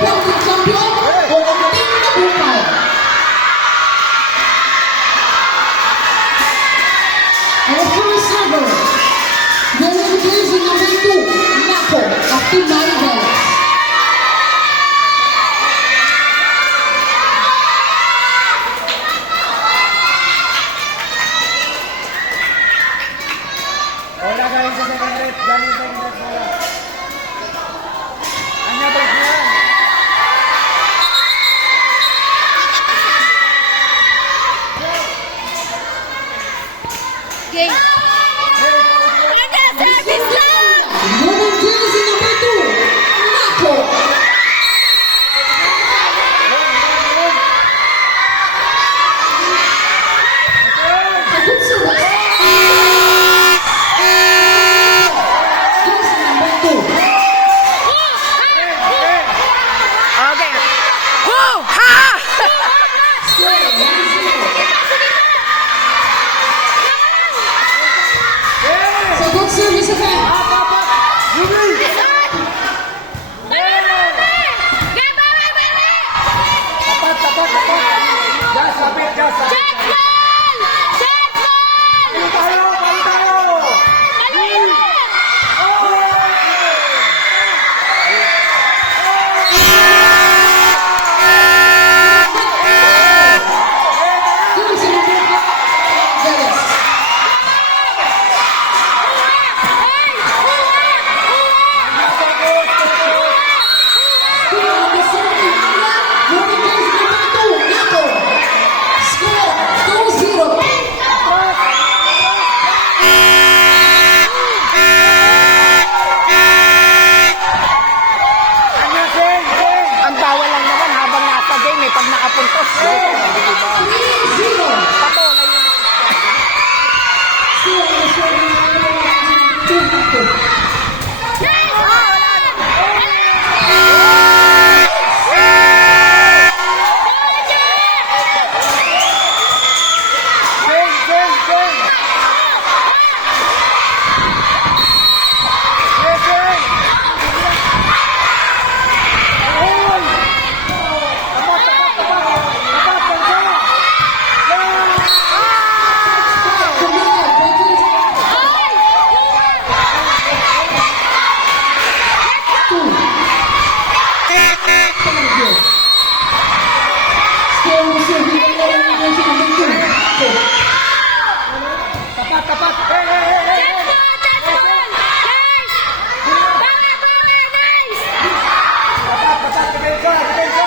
defending champion o ang team na bukay. Our first server, wearing jersey number 2, Nako of Team Maribel. Hola guys, sa second rate, galing sa Ingles wala. Anya break na yan. Game. Service lang! Wearing jersey number 2, Nako. Good service. Jersey number 2. Okay. Woo! Ha! Square 1-0. So good service again. Gas, lapit, gas, lapit. Tayo, tayo! Jersey number 5, Velas. Score number 17, wearing jersey number 2, Nako. Score 2-0. Anya, Sing! Ang bawal lang naman habang nasa game eh, pag nakapuntos. 3-0. Patola yung... Score number 17, Nako. Sing, sing, sing! Sing, sing! Ahoy! Tapat, tapat, tapat! Tapat, tapat! Committed by Score number 17, wearing jersey number 2, Nako. Tapat, tapat! Hey, hey, hey, hey! Tapat, tapat! Depensa, depensa!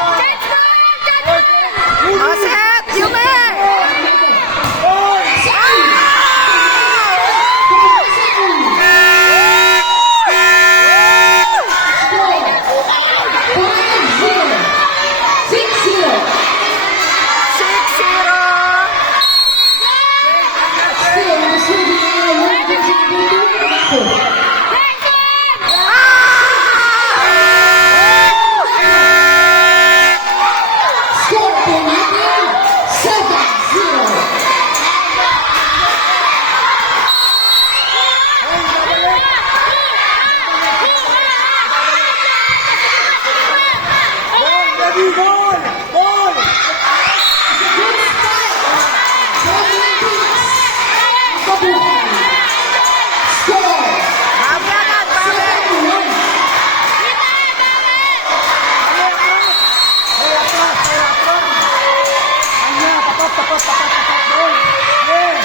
Aset! Yume! Hoy! Ready, goal! Goal! Hey, atras, hey, atras! Anya, tapat, tapat, tapat, tapat, goal! Yeah!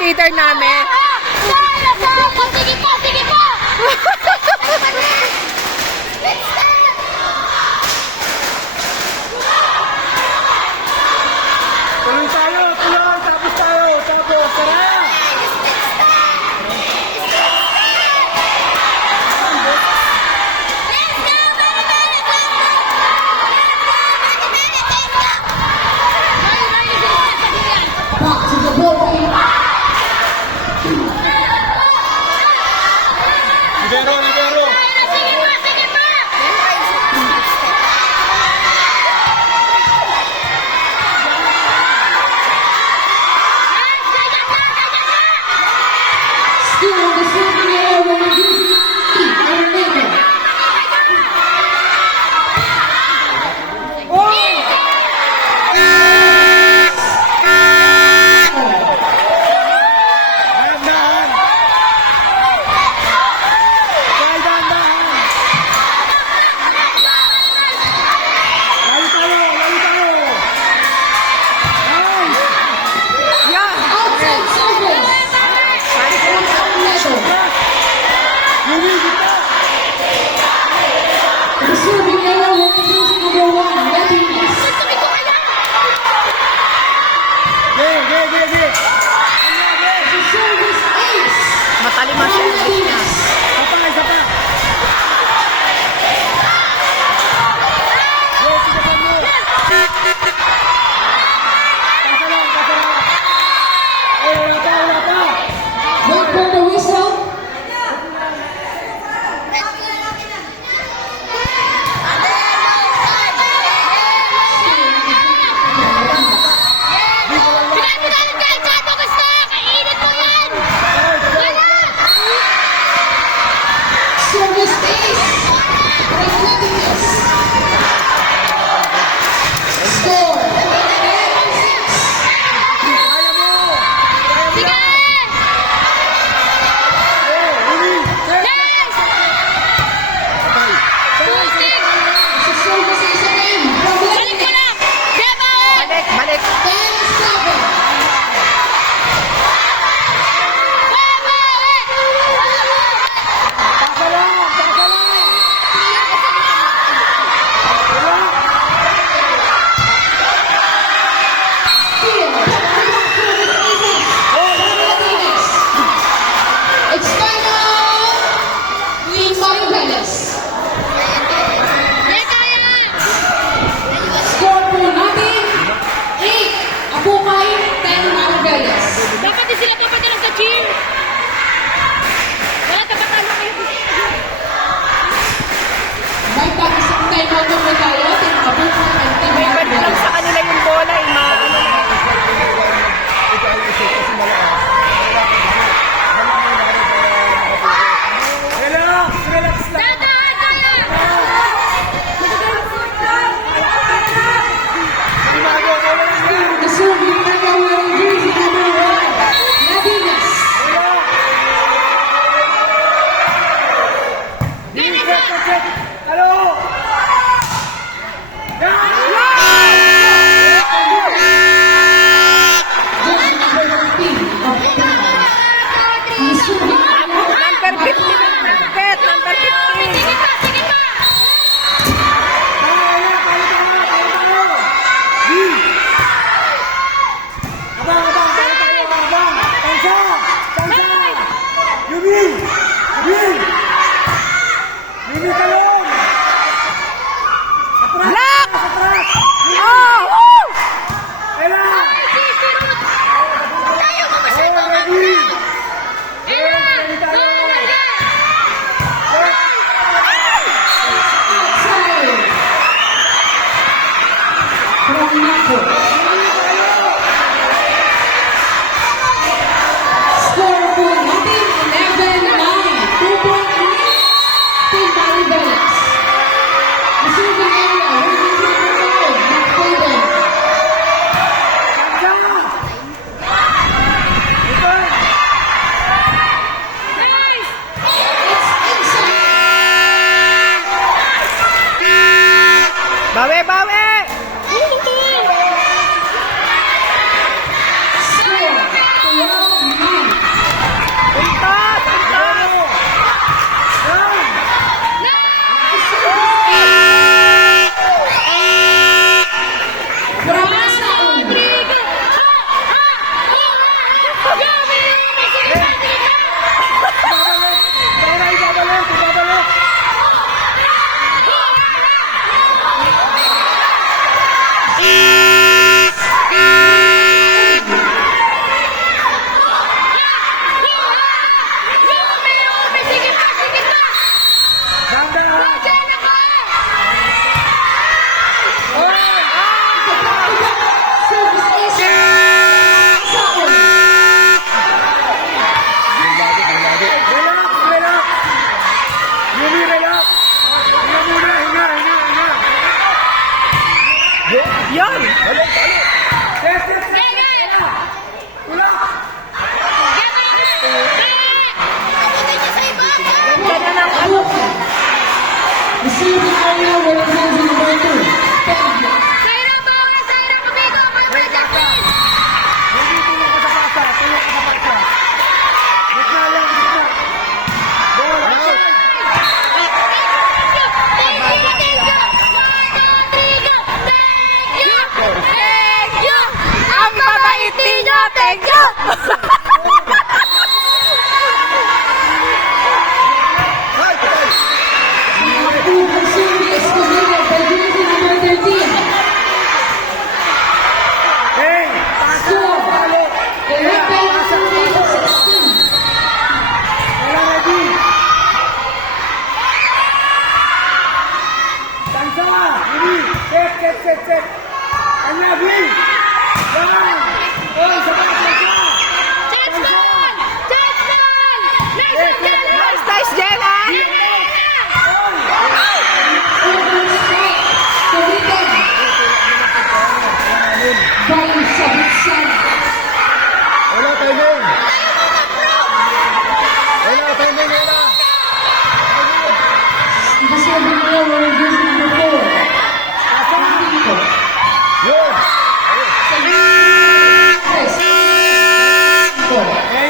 leader namin. Sige pa, sige pa! Tuloy tayo, tuloy, tapos tayo, tapos, tara! Back to the ball. Libero, libero! Still on the serving area, we're using feet and labor. Dahan-dahan!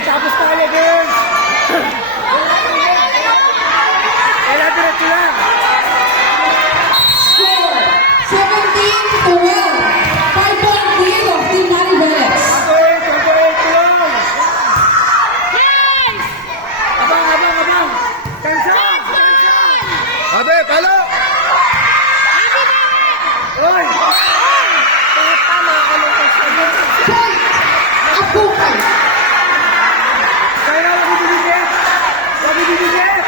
tapos tayo, girls. Kaya diretso lang. Score 17-12. 5-point lead of Team Mariveles. Tuloy, tulong. Abang. Kansa. Abe, palo! Uy. Point Abukay. Kaya wag ibibigay.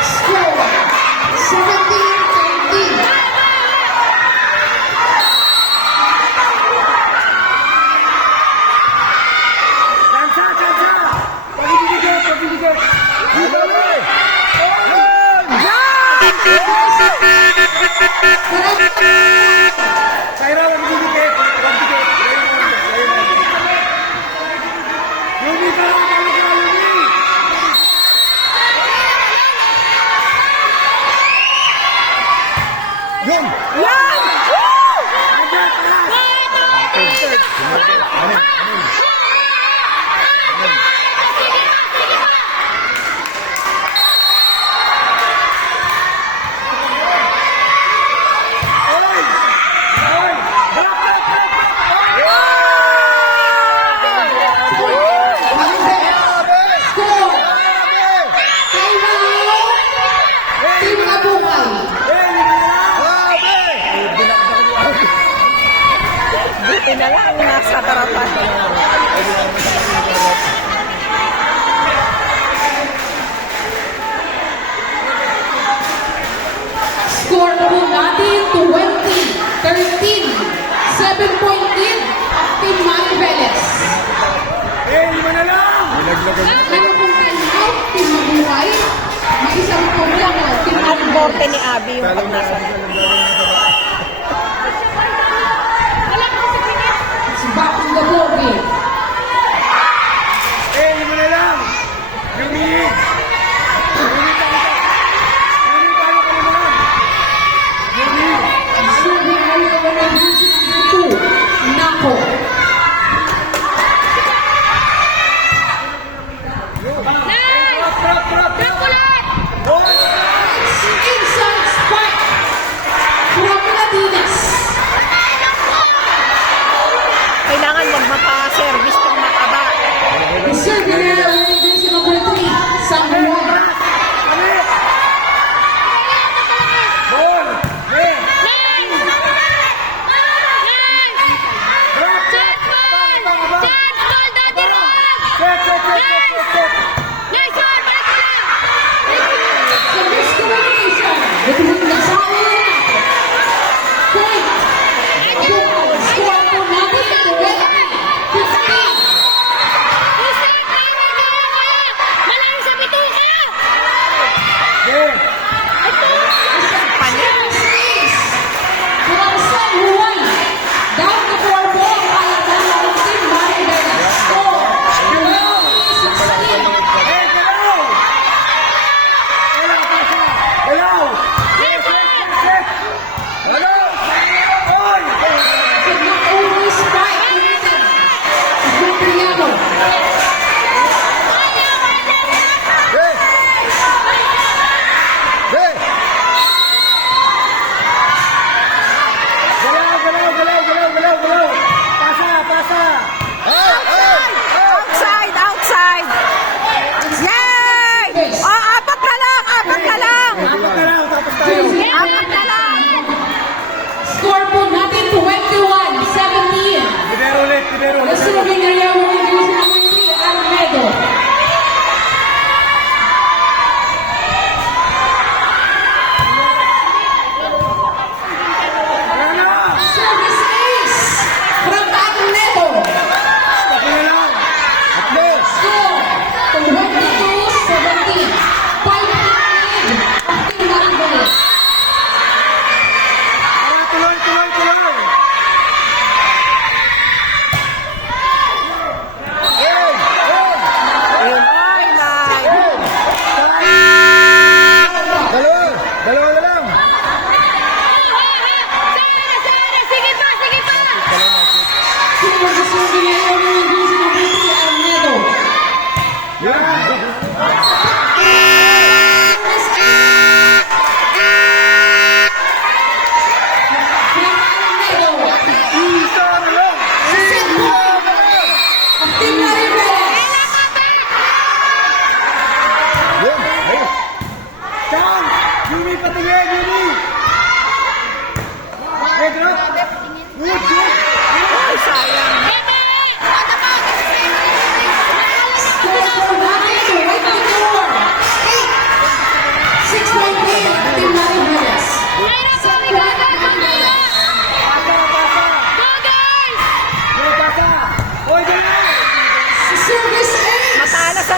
Score 17-13. Kansa. Wag ibibigay. Kaya wag ibibigay. Yumi ka lang, Yumi. Yun! Score. Timeout. Team Abukay. Buti na lang nasa tarapan. Score po natin 20-13. 7-point lead of Team Mariveles. Lima na lang. Ano pong timeout? Team Abukay. May isang program na Team At borte ni Abby yung pag nasa. It's back in the ball game. Lima na lang. Yumi tayo ka naman. Yumi. Serving area winner using number 2, Nako. Inside spike from Ladines. Kailangan magmapa, sir.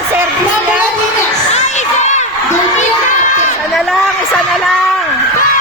service Bravo yan. Martinez. Ay, isa! Delphine Captain. Isa na lang, isa na lang.